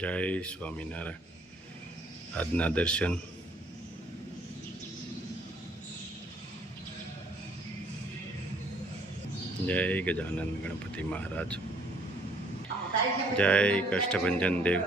જય સ્વામિનારાયણ. આજના દર્શન જય ગજાનંદ ગણપતિ મહારાજ, જય કષ્ટભંજન દેવ.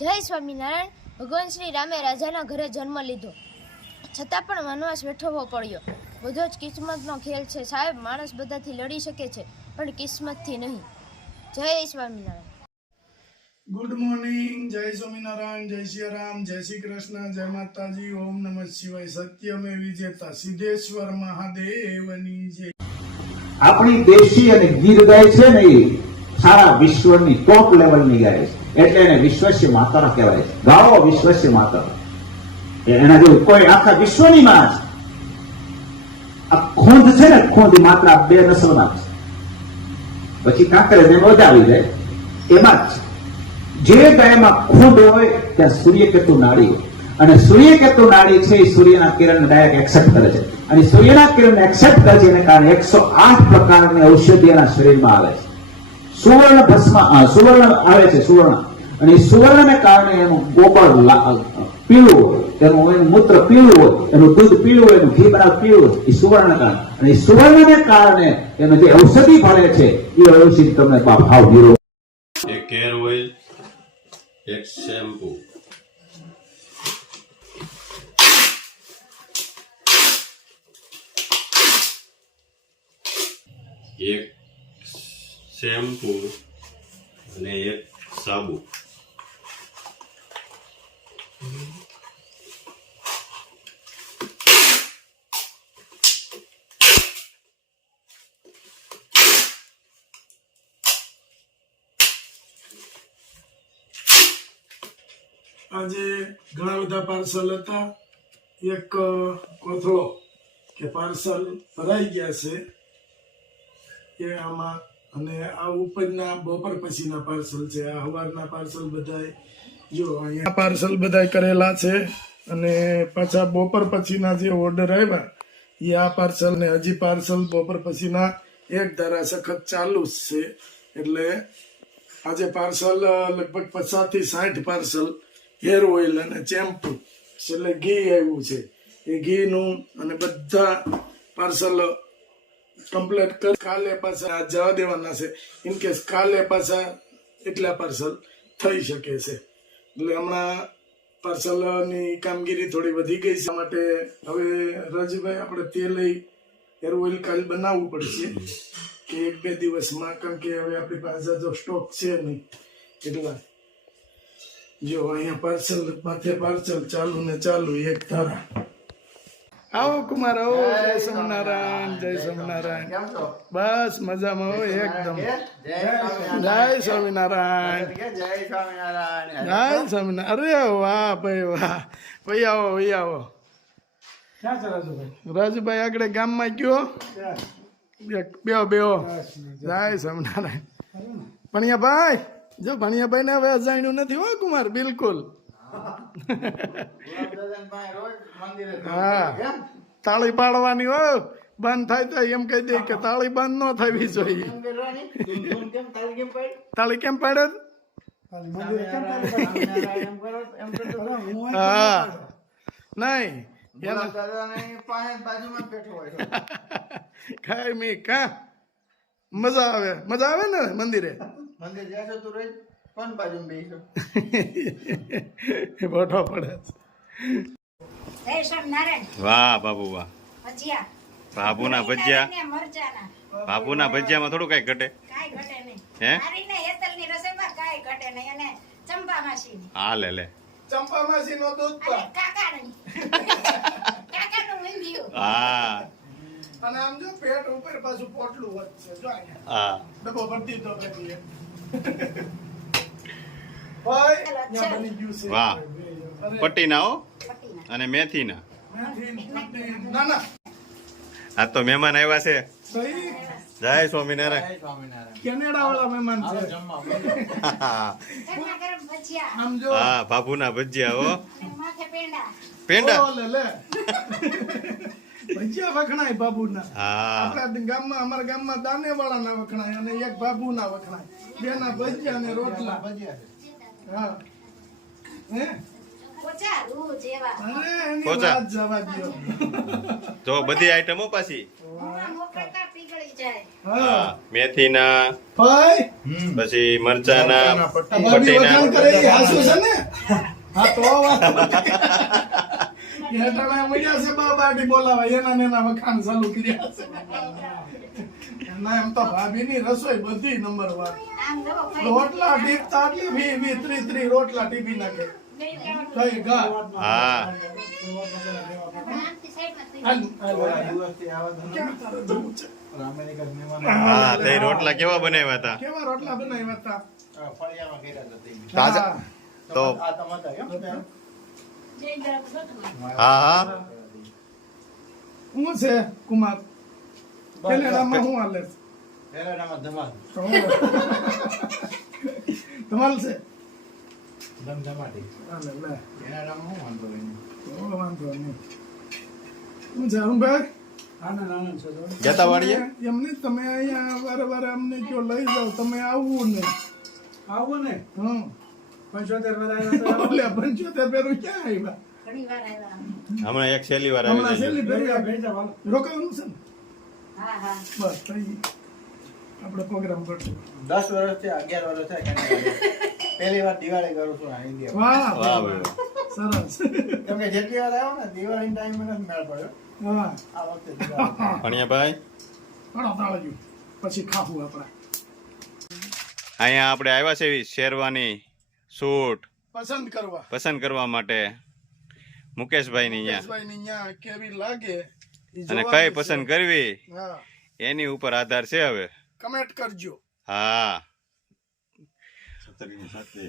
જય સ્વામિનારાયણ. ભગવાન શ્રી રામે રાજાના ઘરે જન્મ લીધો, છતાં પણ વનવાસ વેઠવવો પડ્યો. બધો જ કિસ્મતનો ખેલ છે સાહેબ. માણસ બધાથી લડી શકે છે પણ કિસ્મતથી નહીં. જય સ્વામિનારાયણ. Good morning. જય સ્વામિનારાયણ, જય શ્રી રામ, જય શ્રી કૃષ્ણ, જય માતાજી, ઓમ નમઃ શિવાય. સત્યમે વિજેતા સિદ્ધેશ્વર મહાદેવની જય. આપણી દેશી અને ગીર ગાય છે ને, એ સારા વિશ્વની ટોપ લેવલની ગાય છે, એટલે એને વિશ્વસ્ય માતા કહેવાય છે. ગાઓ વિશ્વસ્ય માતા, એના જેવું કોઈ આખા વિશ્વની માં છે. આ ખોંદ છે ને, ખોંદ માત્ર બે નસલના છે, પછી કાંકરે ને આવી જાય એમાં જ. જે ગાયમાં ખોંડ હોય ત્યાં સૂર્યકેતુ નાડી હોય, અને સૂર્યકેતુ નાડી છે એ સૂર્યના કિરણ ડાયરેક્ટ એક્સેપ્ટ કરે છે, અને સૂર્યના કિરણ એક્સેપ્ટ કરે છે એને કારણે 108 પ્રકારની ઔષધિ એના શરીરમાં આવે છે. સુવર્ણ ભસ્મ, સુવર્ણ આવે છે, સુવર્ણ, અને સુવર્ણને કારણે એનું ગોબર પીળું હોય, એનું મૂત્ર પીળું હોય, એનું દૂધ પીળું હોય, એનું ઘી બનાવ પીળું હોય, એ સુવર્ણ કારણે. અને એ સુવર્ણને કારણે એનો જે ઔષધિ ભળે છે એ ઔષધિ તમને ભાવ હીરો. એક હેર ઓઇલ, એક શેમ્પુ, એક શેમ્પુ અને એક સાબુ. આજે ઘણા બધા પાર્સલ હતા. એક કોથળો કે પાર્સલ ભરાઈ ગયા છે એ આમાં, અને આ ઉપરના બપોર પછીના પાર્સલ છે. આ સવારના પાર્સલ બધાય જો અહીંયા પાર્સલ બધાય કરેલા છે, અને પાછા બપોર પછીના જે ઓર્ડર આવ્યા એ આ પાર્સલ ને હજી પાર્સલ બપોર પછીના એક ધારા સખત ચાલુ જ છે. એટલે આજે પાર્સલ લગભગ 50 થી 60 પાર્સલ હેર ઓઇલ અને શેમ્પુ, છેલ્લે ઘી આવ્યું છે, એ ઘીનું, અને બધા પાર્સલ કમ્પ્લીટ કરી કાલે પાછા જવા દેવાના છે. ઇનકેસ કાલે પાછા એટલા પાર્સલ થઈ શકે છે. એટલે હમણાં પાર્સલની કામગીરી થોડી વધી ગઈ છે, માટે હવે રાજુભાઈ આપણે તેલ હેર ઓઇલ કાલે બનાવવું પડશે કે 1-2 દિવસમાં, કારણ કે હવે આપણી પાસે જો સ્ટોક છે નહીં. એટલા જો અહીંયા પાર્સલ માથે પાર્સલ ચાલુ ને ચાલુ એક ધારા. આવો કુમાર, આવો. જય સ્વામિનારાયણ, જય સ્વામિનારાયણ. બસ મજામાં હો, એકદમ. જય સ્વામિનારાયણ, જય સ્વામિનારાયણ. અરે વાહ ભાઈ વાહ. ભાઈ આવો, ભાઈ આવો. રાજુભાઈ આગળ ગામમાં ગયો, બેહો બેહો. જય સ્વામિનારાયણ. ભણિયાભાઈ, જો ભણિયાભાઈ ને હવે અજાણ્યું નથી હો કુમાર, બિલકુલ. હા, તાળી પાડવાની હોય, બંધ થાય તો એમ કહી દે કે તાળી બંધ ન થવી જોઈએ. તાળી કેમ પાડે? હા, નહીં ખાય મી કા મજા આવે, મજા આવે ને મંદિરે. બેઠો પડે. વાહ બાબુ વાહ. બાબુના ભજીયા, બાબુના ભજીયામાં થોડું કઈ ઘટે હે? હા લે લે. ચંપા માસી નો દૂધ પણ. હા, અને આમ જો પેટ ઉપર પાછું પોટલું વધશે. જો અહીંયા હા, ડબ્બો ભરતી તો કરી. ભાઈ ત્યાં બની ગયું છે. વાહ. પટ્ટીના હો, અને મેથીના. ના ના, આ તો મહેમાન આવ્યા છે. સહી. જય સ્વામિનારાયણ. કેનેડા વાળા મહેમાન છે. આમ જો હા, બાબુના ભજીયા હો. પેંડા ઓ લે લે. ભજીયા વખણાય બાબુના. હા આપણા ગામમાં, અમારા ગામમાં દાનેવાળા ના વખણાય અને એક બાબુ ના વખણાય. બે ના ભજીયા અને રોટલા. હા હે અરે એની પોચા. વાત જવા દ્યો. જો બધી આઈટમો પાછી હા હા મેથીના ભાઈ પછી મરચાના આ ભાભી વખાણ કરે ઈ હાસુ છે ને? હા તો વાત હેઠળના મળ્યા છે બાબાડી બોલાવા એના ને એના વખાણ ચાલુ કર્યા છે. ના એમ તો ભાભીની રસોઈ બધી નંબર 1. રોટલા ટીપતા આટલી 20-30 રોટલા ટીપી નાખે. કઈ ગા હા ક્યાં તારે જવું છે? હા તે રોટલા કેવા બનાવ્યા હતા કેવા રોટલા બનાવ્યા હતા? તાજા તો હા હા શું છે કુમાર કેનેડામાં શું હાલે છે? ધમાલ છે. હાલે, લે. તો વાંધો નહીં. શું છે અરુણભાઈ? જતા વાળીએ એમ નહીં, તમે અહીંયા વારે વારે અમને જો લઈ જાઓ, તમે આવવું ને. હમ. 75 પેરું ક્યાં આવ્યા? હમણાં એક છેલ્લી વાર હમણાં આવી છેલ્લી જાય પેરી રોકાવાનું છે ને? બસ થઈ આપણે પ્રોગ્રામ કરશું. 10 વર્ષથી 11 વર્ષ થયા કેનેડામાં. પહેલી વાર દિવાળી કરું છું આ ઇન્ડિયા. વાહ વાહ વાહ, ભાઈ. સરસ. કેમ કે જેટલી વાર આવ્યો ને દિવાળી ટાઈમ મને મેળ પડ્યો. હા આ વખતે દિવાળી. ભણિયાભાઈ ઘણો તાળજો પછી ખાવું આપણે. અહીંયા આપણે આવ્યા છે એવી શેરવાની સૂટ પસંદ કરવા પસંદ કરવા માટે મુકેશભાઈ ની અહીંયા મુકેશભાઈની ન્યા કેવી લાગે ઈ અને જોવાનું કઈ છે. પસંદ કરવી હા એની ઉપર આધાર છે હવે કમેન્ટ કરજો. હા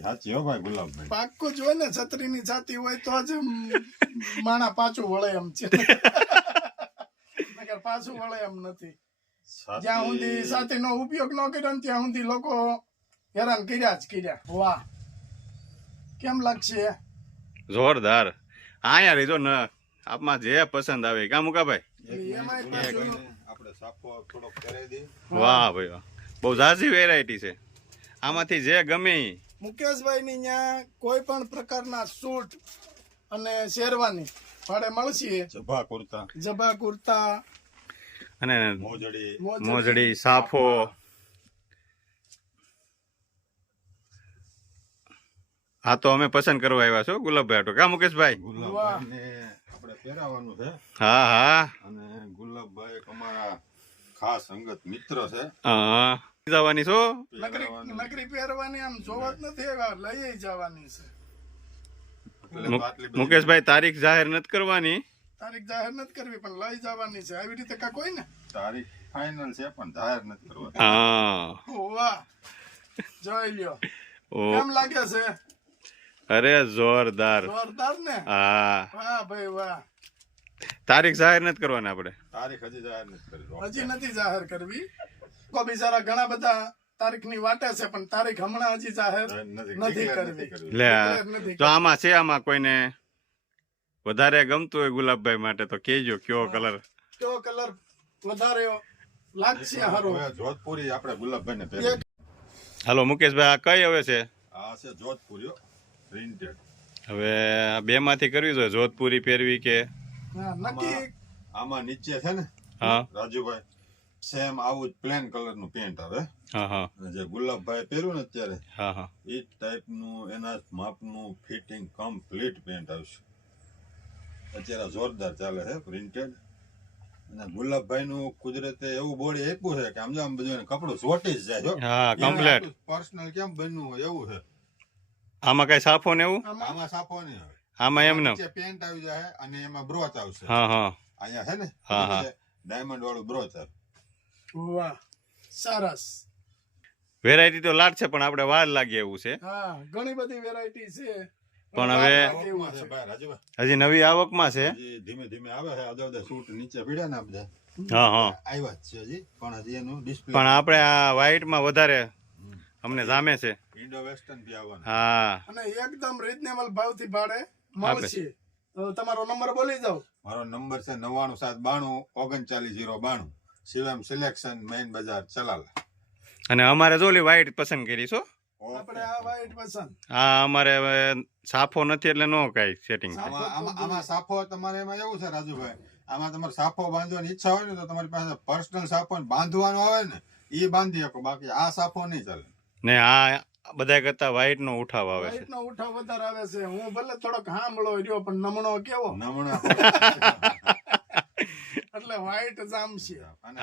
સાચી હો ભાઈ ગુલાબભાઈ. પાક્કું જ હોય ને, છત્રીની છાતી હોય તો જ માણા પાછું વળે એમ છે. નકર પાછું વળે એમ નથી. જ્યાં સુધી છાતીનો ઉપયોગ ન કર્યો ને ત્યાં સુધી લોકો હેરાન કર્યા જ કર્યા. વાહ કેમ લાગશે? જોરદાર અહીંયા રીજો ન આપમાં જે પસંદ આવે કા મુકાભાઈ એમાંય પાછું આપણે સાફો થોડોક કરાવી દઈએ. વાહ ભાઈ વાહ બહુ ઝાઝી વેરાયટી છે આમાંથી જે ગમે ઈ. મુકેશભાઈની ત્યાં કોઈ પણ પ્રકારના સૂટ અને શેરવાની ભાડે મળશે. જભા કુર્તા, જબા કુર્તા, અને મોજડી, મોજડી સાફો હા તો અમે પસંદ કરવા આવ્યા છો ગુલાબભાઈ હાટુ કા મુકેશભાઈ ગુલાબભાઈને આપણે પહેરાવાનું છે. હા હા અને ગુલાબભાઈ એક અમારા ખાસ અંગત મિત્ર છે. હા જવાની છો નકરી પહેરવાની આમ જોવા જ નથી આવ્યા, લઈ જવાની છે. એટલે તો આટલી બધી મુકેશભાઈ તારીખ જાહેર નથી કરવાની તારીખ જાહેર નથી કરવી પણ લઈ જવાની છે. આવી રીતે કાંઈક હોય ને. તારીખ ફાઇનલ છે પણ જાહેર નથી કરવાની. હા વાહ જોઈ લ્યો ઓ કેમ લાગે છે? અરે જોરદાર જોરદાર ને. હા વાહ ભાઈ વાહ. તારીખ જાહેર નથી કરવાની આપણે તારીખ હજી જાહેર નથી કરી. હજી નથી જાહેર કરવી. કોઈ બિચારા ઘણા બધા તારીખની વાટે છે પણ તારીખ હમણાં હજી જાહેર નથી કરવી. લે એટલે નથી તો આમાં છે આમાં કોઈને વધારે ગમતું હોય ગુલાબભાઈ માટે તો કહેજો કયો કલર કયો કલર વધારે લાગશે હારો? હવે જોધપુરી આપણે ગુલાબભાઈને પહેરી. હાલો મુકેશભાઈ આ કઈ હવે છે આ છે જોધપુરીઓ પ્રિન્ટેડ. હવે આ બે માંથી કરવી જોઈએ જોધપુરી પહેરવી કે હા નક્કી. આમાં નીચે છે ને હા રાજુભાઈ સેમ આવું જ પ્લેન કલર નું પેન્ટ આવે. હા હા અને જે ગુલાબભાઈ પહેર્યું ને અત્યારે હા હા એ ટાઈપ નું એના જ માપનું ફિટિંગ કમ્પ્લીટ પેન્ટ આવશે. અત્યારે જોરદાર ચાલે છે પ્રિન્ટેડ. અને ગુલાબભાઈ નું કુદરતે એવું બોડી આપ્યું છે કે આમ જો આમ બધું કપડું ચોટી જ જાય. હા કમ્પ્લેટ પર્સનલ કેમ બન્યું હોય એવું છે. આમાં કઈ સાફો ને એવું આમાં સાફો નહીં આવે. આમાં એમ ને નીચે પેન્ટ આવી જાય અને એમાં બ્રોચ આવશે. હા હા અહીંયા છે ને હા, હા. ડાયમંડ વાળું બ્રોચ આવે. વાહ સરસ. વેરાયટી તો લાટ છે પણ આપણે વાર લાગે એવું છે હા ઘણી બધી વેરાયટી છે પણ હવે આવકમાં છે ભાઈ રાજુભાઈ. હજી નવી આવકમાં છે હજી ધીમે ધીમે આવે છે. અદા સૂટ નીચે પીડ્યા ને આ બધા હા હા આવ્યા જ છે હજી પણ હજી એનું ડિસ્પ્લે પણ આપણે આ વ્હાઈટમાં વધારે અમને જામે છે ઇન્ડો વેસ્ટર્ન થી આવવાનું. હા અને એકદમ રીઝનેબલ ભાવથી ભાડે મળશે. તો તમારો નંબર બોલી જાઓ. મારો નંબર છે 9792 39 092 શિવમ સિલેક્શન મેઇન બજાર ચલાલા. અને અમારે જો ઓલી વ્હાઈટ પસંદ કરી છો. આપણે આ વ્હાઈટ પસંદ. હા અમારે હવે સાફો નથી એટલે નો કાંઈ સેટિંગ. આમાં સાફો તમારે એમાં એવું છે રાજુભાઈ, આમાં તમારે સાફો બાંધવાની ઈચ્છા હોય ને તો તમારી પાસે પર્સનલ સાફો બાંધવાનો આવે ને એ બાંધી શકો, બાકી આ સાફો નહીં ચાલે. ને આ બધા કરતા વ્હાઈટ નો ઉઠાવ આવે છે. વ્હાઈટ નો ઉઠાવ વધારે આવે છે. હું ભલે થોડોક હાંભળો રહ્યો પણ નમણો કેવો નમણા એટલે વ્હાઈટ જામ છે. અને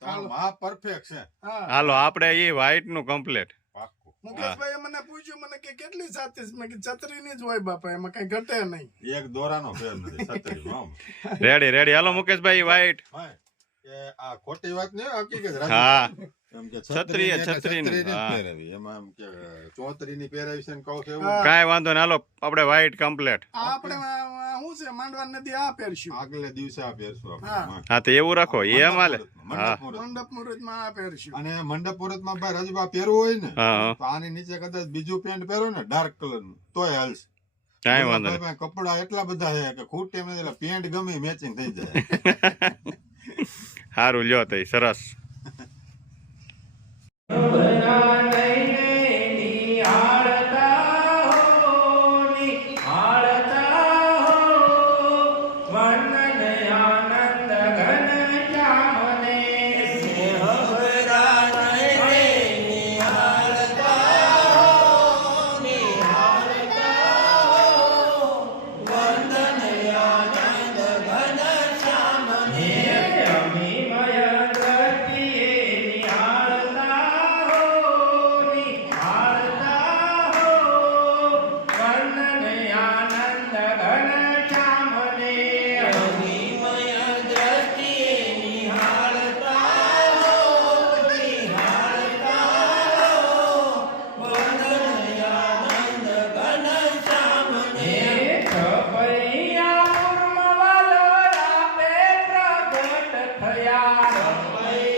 તમારો માપ પરફેક્ટ છે. હા હાલો આપણે એ વ્હાઈટ નું કમ્પ્લીટ. પાક્કું. મુકેશભાઈ મને પૂછ્યું મને કે કેટલી સાતીસ, મેં કીધું છત્રીની જ હોય બાપા, એમાં કઈ ઘટે નહીં. એક દોરાનો ફેર નથી છત્રીમાં. રેડી હાલો મુકેશભાઈ વ્હાઈટ. ભાઈ કે આ ખોટી વાત નહીં, હકીકત હા રાજુ. એમ કે છત્રી એટલે છત્રી છત્રી હા. નથી પહેરાવી. એમાં એમ કે ચોતરીની પહેરાવી છે ને કહું છું એવું. હા. કાંઈ વાંધો નહીં હાલો આપણે વ્હાઈટ કમ્પ્લીટ. આ આપણે શું છે માંડવા નદી આ પહેરશું. આગલે દિવસે આ પહેરશું આપણે. હા. હા. હા તો એવું રાખો એમ હાલે. હા મંડપ મુહૂર્ત. મંડપ મુહૂર્તમાં આ પહેરશું. અને મંડપ મુહૂર્તમાં ભાઈ રાજુભા પહેરવું હોય ને હા તો આની નીચે કદાચ બીજું પેન્ટ પહેરો ને ડાર્ક કલર નું તોય હાલશે. કાંઈ વાંધો નહીં. ભાઈ કપડા એટલા બધા છે કે ખૂટે એમ નથી, એટલે પેન્ટ ગમે મેચિંગ થઈ જાય. સારું લ્યો તો સરસ. થયા